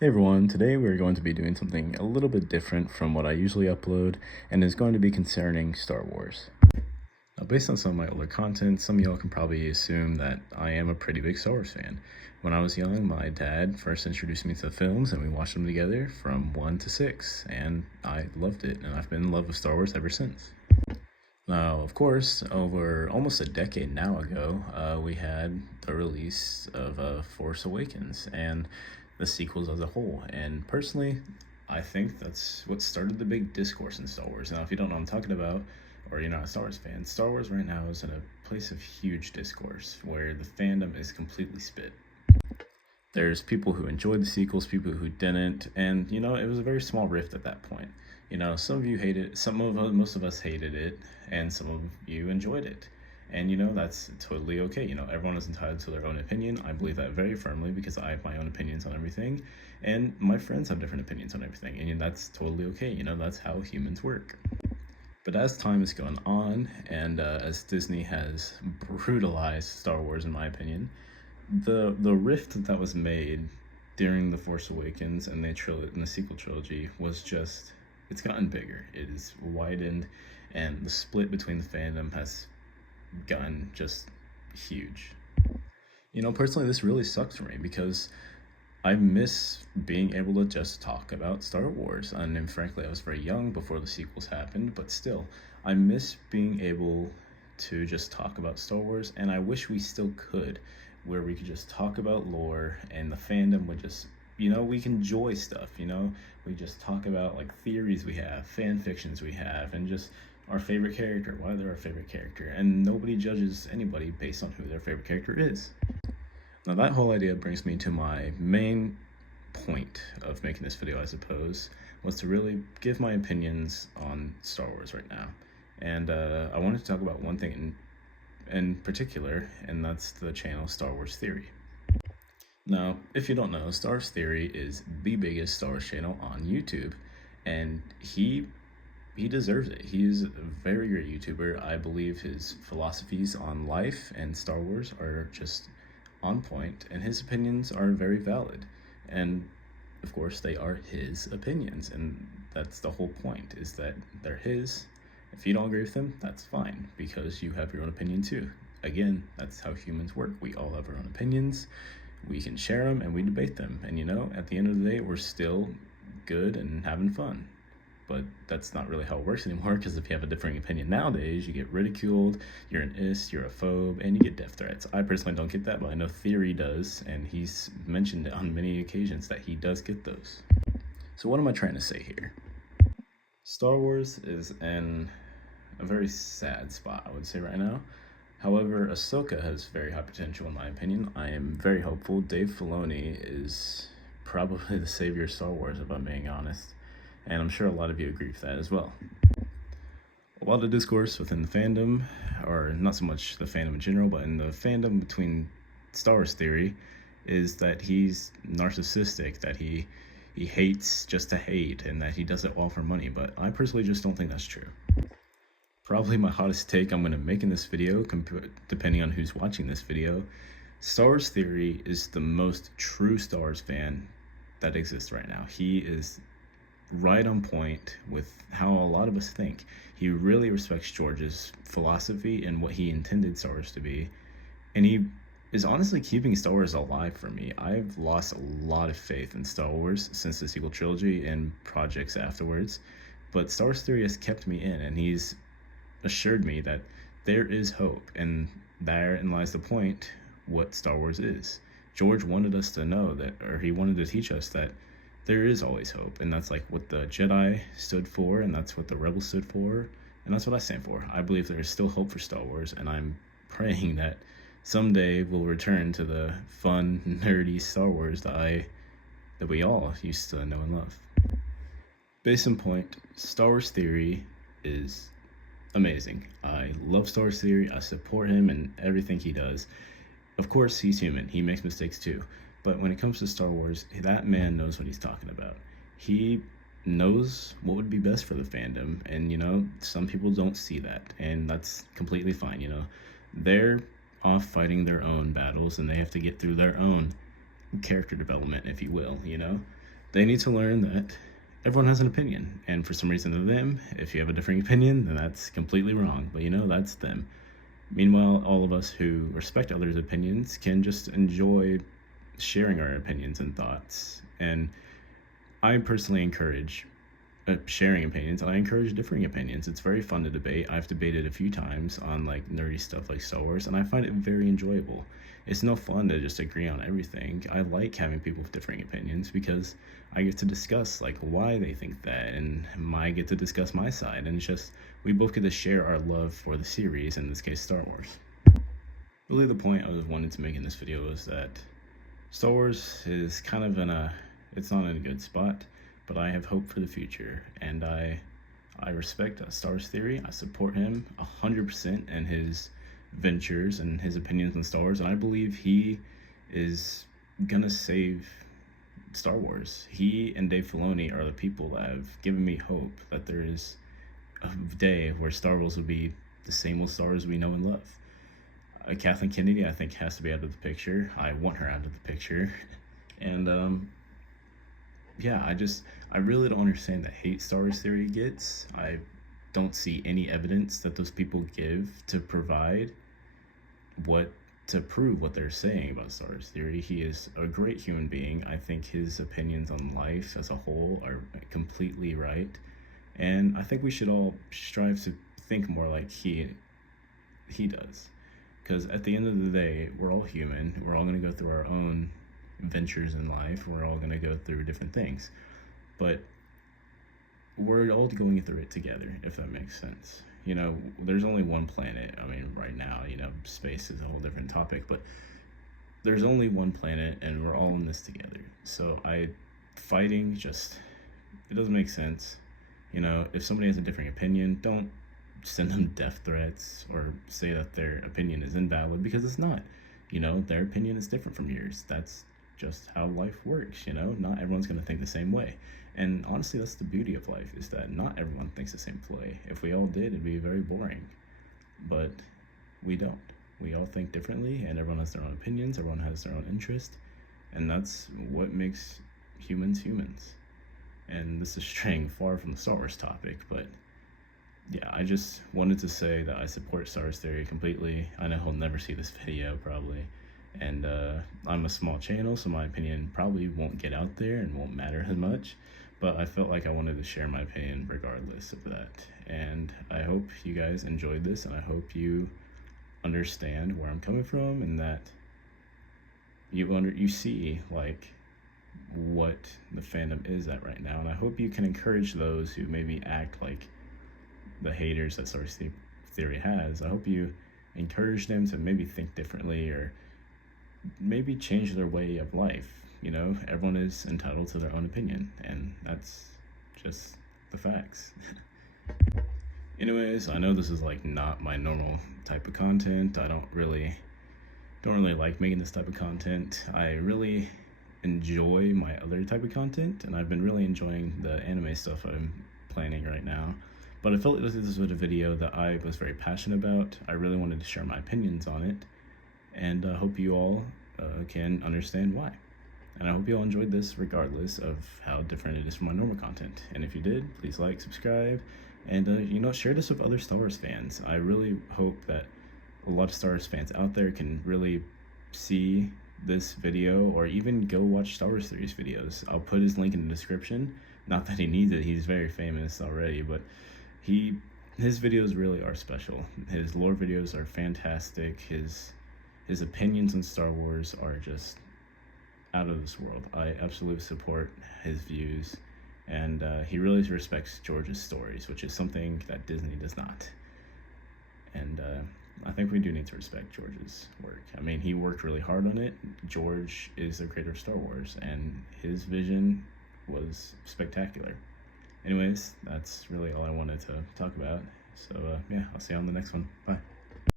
Hey everyone, today we're going to be doing something a little bit different from what I usually upload, and is going to be concerning Star Wars. Now, based on some of my older content, some of y'all can probably assume that I am a pretty big Star Wars fan. When I was young, my dad first introduced me to the films, and we watched them together from 1 to 6, and I loved it, and I've been in love with Star Wars ever since. Now, of course, over almost a decade now ago, we had the release of Force Awakens and the sequels as a whole. And personally, I think that's what started the big discourse in Star Wars. Now, if you don't know what I'm talking about, or you're not a Star Wars fan, Star Wars right now is in a place of huge discourse where the fandom is completely split. There's people who enjoyed the sequels, people who didn't, and it was a very small rift at that point. Some of you hated it, most of us hated it, and some of you enjoyed it. And that's totally okay. Everyone is entitled to their own opinion. I believe that very firmly because I have my own opinions on everything, and my friends have different opinions on everything, and that's totally okay. That's how humans work. But as time has gone on, and as Disney has brutalized Star Wars, in my opinion, the rift that was made during the Force Awakens and the sequel trilogy was just, it's gotten bigger. It is widened, and the split between the fandom has gotten just huge. Personally, this really sucks for me because I miss being able to just talk about Star Wars. And frankly, I was very young before the sequels happened, but still, I miss being able to just talk about Star Wars, and I wish we still could, where we could just talk about lore and the fandom would just, we can enjoy stuff, we just talk about like theories we have, fan fictions we have, and just our favorite character, why they're our favorite character, and nobody judges anybody based on who their favorite character is. Now that whole idea brings me to my main point of making this video, I suppose, was to really give my opinions on Star Wars right now. And I wanted to talk about one thing in particular, and that's the channel Star Wars Theory. Now, if you don't know, Star Wars Theory is the biggest Star Wars channel on YouTube, and he deserves it. He is a very great YouTuber. I believe his philosophies on life and Star Wars are just on point, and his opinions are very valid. And of course, they are his opinions, and that's the whole point, is that they're his. If you don't agree with them, that's fine, because you have your own opinion too. Again, that's how humans work. We all have our own opinions. We can share them and we debate them. And at the end of the day, we're still good and having fun. But that's not really how it works anymore, because if you have a differing opinion nowadays, you get ridiculed, you're an ist, you're a phobe, and you get death threats. I personally don't get that, but I know Theory does, and he's mentioned it on many occasions that he does get those. So what am I trying to say here? Star Wars is in a very sad spot, I would say, right now. However, Ahsoka has very high potential, in my opinion. I am very hopeful. Dave Filoni is probably the savior of Star Wars, if I'm being honest. And I'm sure a lot of you agree with that as well. A lot of discourse within the fandom, or not so much the fandom in general, but in the fandom between Star Wars Theory, is that he's narcissistic, that he hates just to hate, and that he does it all for money. But I personally just don't think that's true. Probably my hottest take I'm going to make in this video, depending on who's watching this video, Star Wars Theory is the most true Star Wars fan that exists right now. He is right on point with how a lot of us think. He really respects George's philosophy and what he intended Star Wars to be, and he is honestly keeping Star Wars alive for me. I've lost a lot of faith in Star Wars since the sequel trilogy and projects afterwards, but Star Wars Theory has kept me in, and he's assured me that there is hope, and therein lies the point what Star Wars is. George wanted us to know that, or he wanted to teach us that there is always hope, and that's like what the Jedi stood for, and that's what the Rebels stood for, and that's what I stand for. I believe there is still hope for Star Wars, and I'm praying that someday we'll return to the fun, nerdy Star Wars that we all used to know and love. Case in point, Star Wars Theory is amazing. I love Star Wars Theory. I support him and everything he does. Of course, he's human. He makes mistakes too. But when it comes to Star Wars, that man knows what he's talking about. He knows what would be best for the fandom, and some people don't see that, and that's completely fine. They're off fighting their own battles, and they have to get through their own character development, if you will. they need to learn that everyone has an opinion, and for some reason to them, if you have a differing opinion, then that's completely wrong, but that's them. Meanwhile, all of us who respect others' opinions can just enjoy sharing our opinions and thoughts. And I personally encourage sharing opinions, and I encourage differing opinions. It's very fun to debate. I've debated a few times on like nerdy stuff like Star Wars, and I find it very enjoyable. It's no fun to just agree on everything. I like having people with differing opinions because I get to discuss like why they think that, and I get to discuss my side, and it's just we both get to share our love for the series, in this case Star Wars. Really the point I was wanting to make in this video is that Star Wars is kind of it's not in a good spot, but I have hope for the future, and I respect Star Wars Theory. I support him 100% in his ventures and his opinions on Star Wars, and I believe he is gonna save Star Wars. He and Dave Filoni are the people that have given me hope that there is a day where Star Wars will be the same old Star Wars we know and love. Kathleen Kennedy, I think, has to be out of the picture. I want her out of the picture. And yeah, I really don't understand the hate Star Wars Theory gets. I don't see any evidence that those people give to prove what they're saying about Star Wars Theory. He is a great human being. I think his opinions on life as a whole are completely right, and I think we should all strive to think more like he does, because at the end of the day, we're all human. We're all going to go through our own ventures in life. We're all going to go through different things, but we're all going through it together, if that makes sense. There's only one planet. I mean, right now, space is a whole different topic, but there's only one planet, and we're all in this together. So fighting it doesn't make sense. If somebody has a different opinion, don't send them death threats or say that their opinion is invalid, because it's not. Their opinion is different from yours. That's just how life works. Not everyone's going to think the same way. And honestly, that's the beauty of life, is that not everyone thinks the same way. If we all did, it'd be very boring. But we don't. We all think differently, and everyone has their own opinions, everyone has their own interest, and that's what makes humans humans. And this is straying far from the Star Wars topic, but yeah, I just wanted to say that I support Star Wars Theory completely. I know he'll never see this video, probably. And I'm a small channel, so my opinion probably won't get out there and won't matter as much. But I felt like I wanted to share my opinion regardless of that. And I hope you guys enjoyed this, and I hope you understand where I'm coming from, and that you see like what the fandom is at right now. And I hope you can encourage those who maybe act like the haters that Star Wars Theory has. I hope you encourage them to maybe think differently, or maybe change their way of life. Everyone is entitled to their own opinion, and that's just the facts. Anyways, I know this is like not my normal type of content. I don't really like making this type of content. I really enjoy my other type of content, and I've been really enjoying the anime stuff I'm planning right now. But I felt like this was a video that I was very passionate about. I really wanted to share my opinions on it, and I hope you all can understand why. And I hope you all enjoyed this regardless of how different it is from my normal content. And if you did, please like, subscribe, and share this with other Star Wars fans. I really hope that a lot of Star Wars fans out there can really see this video, or even go watch Star Wars Theory's videos. I'll put his link in the description. Not that he needs it, he's very famous already, but his videos really are special. His lore videos are fantastic. His opinions on Star Wars are just out of this world. I absolutely support his views, and he really respects George's stories, which is something that Disney does not. And I think we do need to respect George's work. I mean, he worked really hard on it. George is the creator of Star Wars, and his vision was spectacular. Anyways, that's really all I wanted to talk about. So yeah, I'll see you on the next one. Bye.